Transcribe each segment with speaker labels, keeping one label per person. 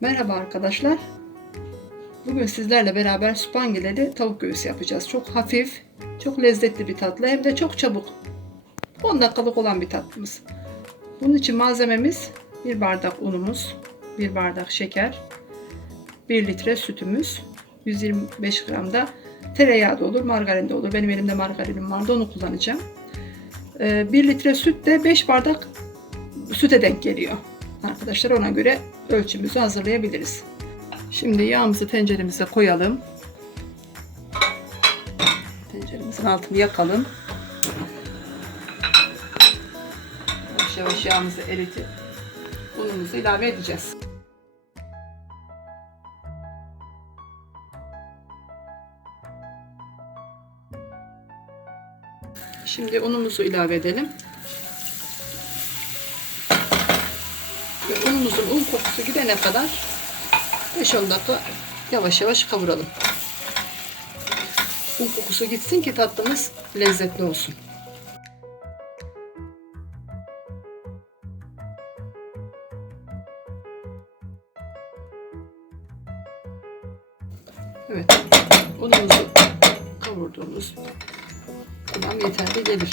Speaker 1: Merhaba arkadaşlar. Bugün sizlerle beraber spangeleli tavuk göğüsü yapacağız. Çok hafif, çok lezzetli bir tatlı hem de çok çabuk. 10 dakikalık olan bir tatlımız. Bunun için malzememiz 1 bardak unumuz, 1 bardak şeker, 1 litre sütümüz, 125 gram da tereyağı da olur, margarin de olur. Benim elimde margarinim vardı onu kullanacağım. 1 litre süt de 5 bardak süte denk geliyor. Arkadaşlar ona göre ölçümüzü hazırlayabiliriz. Şimdi yağımızı tenceremize koyalım. Tenceremizin altını yakalım. Yavaş yavaş yağımızı eritip unumuzu ilave edeceğiz. Şimdi unumuzu ilave edelim. Ve unumuzun un kokusu gidene kadar 5-10 dakika yavaş yavaş kavuralım. Un kokusu gitsin ki tatlımız lezzetli olsun. Evet. Unumuzu kavurduğumuz kıvam yeterli gelir.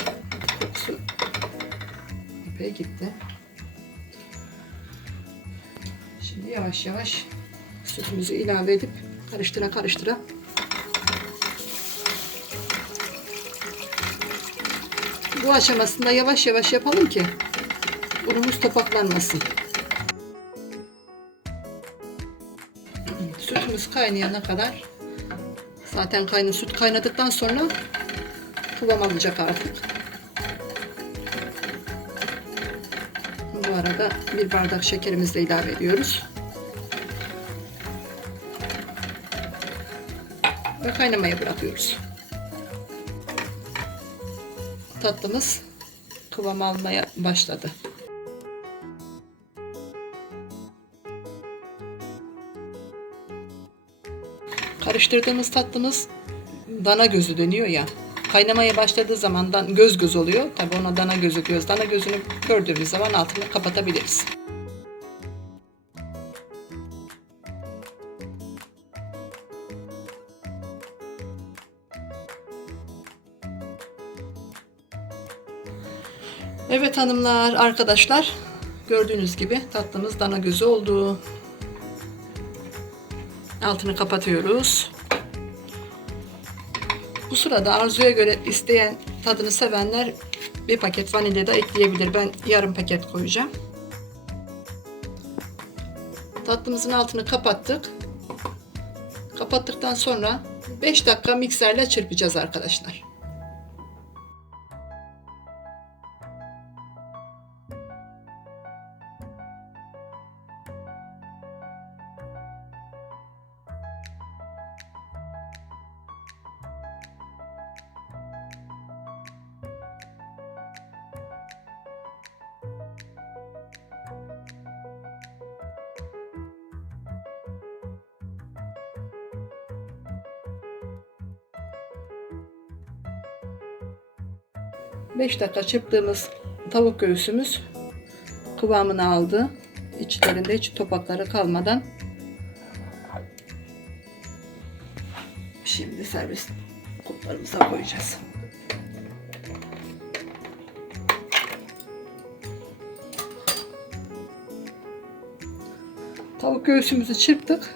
Speaker 1: Kokusu epey gitti. Şimdi yavaş yavaş sütümüzü ilave edip karıştıra karıştıra bu aşamasında yavaş yavaş yapalım ki unumuz topaklanmasın. Sütümüz kaynayana kadar zaten kaynağı süt kaynadıktan sonra kıvam alacak artık. Bu arada bir bardak şekerimizi de ilave ediyoruz. Ve kaynamaya bırakıyoruz. Tatlımız kıvam almaya başladı. Karıştırdığımız tatlımız dana gözü dönüyor ya. Kaynamaya başladığı zaman göz göz oluyor. Tabi ona dana gözü diyoruz. Dana gözünü gördüğümüz zaman altını kapatabiliriz. Evet hanımlar, arkadaşlar gördüğünüz gibi tatlımız dana gözü oldu. Altını kapatıyoruz. Bu sırada arzuya göre isteyen tadını sevenler bir paket vanilya da ekleyebilir. Ben yarım paket koyacağım. Tatlımızın altını kapattık. Kapattıktan sonra 5 dakika mikserle çırpacağız arkadaşlar. Beş dakika çırptığımız tavuk göğsümüz kıvamını aldı. İçlerinde hiç topakları kalmadan. Şimdi servis kuplarımıza koyacağız. Tavuk göğsümüzü çırptık.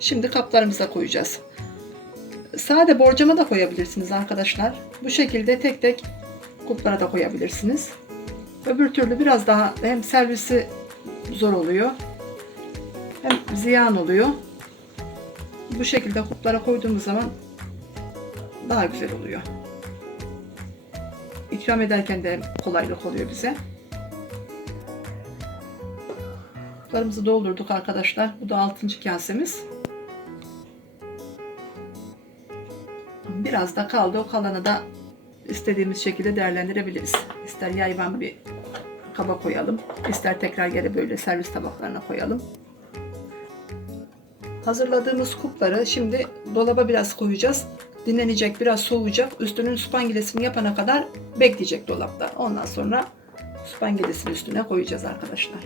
Speaker 1: Şimdi kaplarımıza koyacağız. Sade borcama da koyabilirsiniz arkadaşlar. Bu şekilde tek tek kuplara da koyabilirsiniz. Öbür türlü biraz daha hem servisi zor oluyor hem ziyan oluyor. Bu şekilde kuplara koyduğumuz zaman daha güzel oluyor. İkram ederken de kolaylık oluyor bize. Kuplarımızı doldurduk arkadaşlar. Bu da 6. kasemiz. Biraz da kaldı. O kalanı da istediğimiz şekilde değerlendirebiliriz. İster yayvan bir kaba koyalım, ister tekrar geri böyle servis tabaklarına koyalım. Hazırladığımız kupları şimdi dolaba biraz koyacağız. Dinlenecek, biraz soğuyacak. Üstünün spangilesini yapana kadar bekleyecek dolapta. Ondan sonra spangilesini üstüne koyacağız arkadaşlar.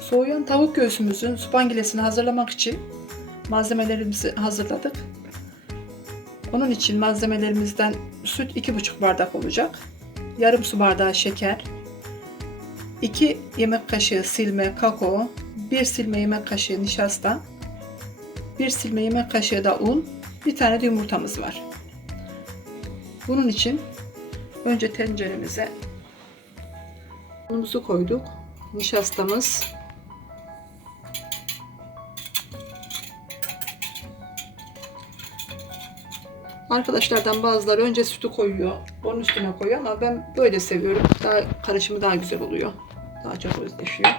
Speaker 1: Soğuyan tavuk göğsümüzün spangilesini hazırlamak için malzemelerimizi hazırladık. Onun için malzemelerimizden süt 2,5 bardak olacak. Yarım su bardağı şeker, 2 yemek kaşığı silme kakao, 1 silme yemek kaşığı nişasta, 1 silme yemek kaşığı da un, bir tane de yumurtamız var. Bunun için önce tenceremize unumuzu koyduk. Nişastamız, Arkadaşlardan bazıları önce sütü koyuyor, onun üstüne koyuyor ama ben böyle seviyorum. Daha karışımı daha güzel oluyor. Daha çok özleşiyor.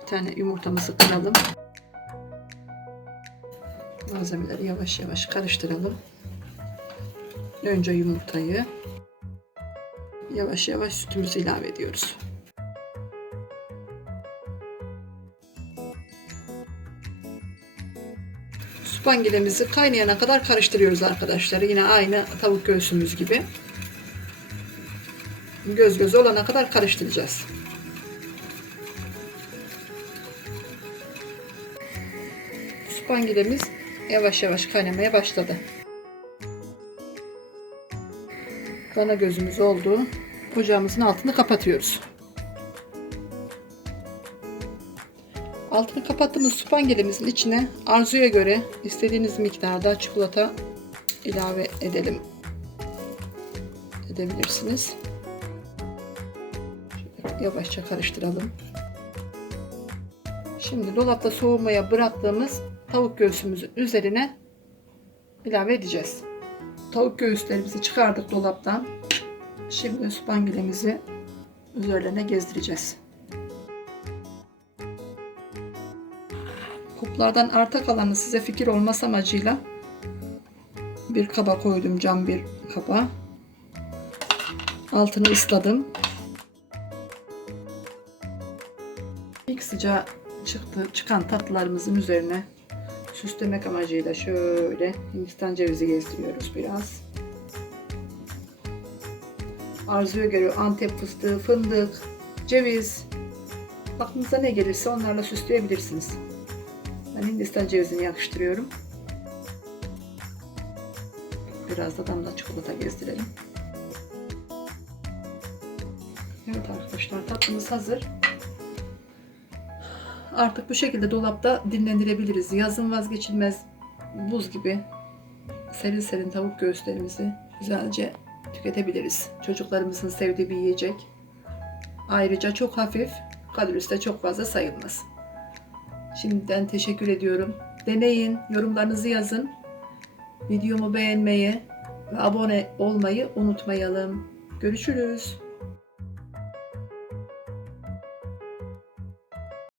Speaker 1: Bir tane yumurtamızı kıralım. Malzemeleri yavaş yavaş karıştıralım. Önce yumurtayı yavaş yavaş sütümüzü ilave ediyoruz. Spangilemizi kaynayana kadar karıştırıyoruz arkadaşlar. Yine aynı tavuk göğsümüz gibi. Göz göz olana kadar karıştıracağız. Spangilemiz yavaş yavaş kaynamaya başladı. Dana gözümüz oldu. Ocağımızın altını kapatıyoruz. Altını kapattığımız spangelimizin içine arzuya göre istediğiniz miktarda çikolata ilave edelim. Edebilirsiniz. Şöyle yavaşça karıştıralım. Şimdi dolapta soğumaya bıraktığımız tavuk göğsümüzün üzerine ilave edeceğiz. Tavuk göğüslerimizi çıkardık dolaptan. Şimdi spangilemizi üzerlerine gezdireceğiz. Kuplardan arta kalanı size fikir olması amacıyla bir kaba koydum cam bir kaba. Altını ısladım. İlk sıcağı çıktı, çıkan tatlılarımızın üzerine süslemek amacıyla şöyle Hindistan cevizi gezdiriyoruz biraz. Arzuya göre Antep fıstığı, fındık, ceviz, aklınıza ne gelirse onlarla süsleyebilirsiniz. Ben Hindistan cevizini yakıştırıyorum. Biraz da damla çikolata gezdirelim. Evet arkadaşlar tatlımız hazır. Artık bu şekilde dolapta dinlendirebiliriz. Yazın vazgeçilmez buz gibi serin serin tavuk göğüslerimizi güzelce tüketebiliriz. Çocuklarımızın sevdiği bir yiyecek. Ayrıca çok hafif, kalorisi de çok fazla sayılmaz. Şimdiden teşekkür ediyorum. Deneyin, yorumlarınızı yazın. Videomu beğenmeyi ve abone olmayı unutmayalım. Görüşürüz.